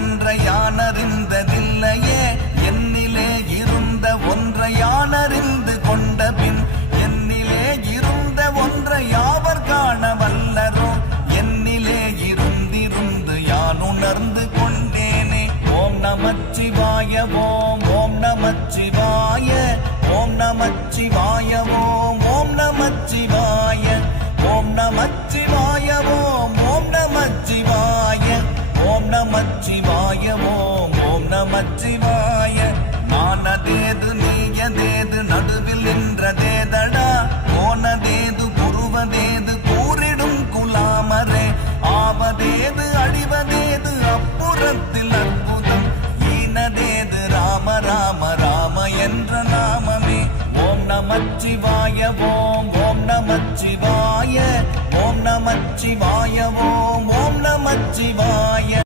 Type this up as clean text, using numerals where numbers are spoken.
ஒன்றை யானறிந்ததில்லையே என்னிலே இருந்த ஒன்றை யானறிந்து கொண்ட பின் என்னிலே இருந்த ஒன்றை யாவர் காண வல்லரோ என்னிலே இருந்திருந்து யான் உணர்ந்து கொண்டேனே. ஓம் நமச்சிவாய ஓம் ஓம் நமச்சிவாய ஓம் நமச்சிவாய ஓம் ஓம் நமச்சிவாய ஓம் நமச்சிவாய ஓம் ஓம் நமச்சிவாய ஓம் நமச்சிவாய ஓம் ஓம் நமச்சிவாய. நானதேது நீயதேது நடுவில் நின்றதேதடா போனதேது புருவதேது கூறிடும் குலாமரே ஆவதேது அடிவதேது அப்புறத்தில் அற்புதம் ஈனதேது ராம ராம ராம என்ற நாமமே. ஓம் நமச்சிவாய ஓம் ஓம் நமச்சிவாய ஓம் நமச்சிவாய ஓம் ஓம் நமச்சிவாய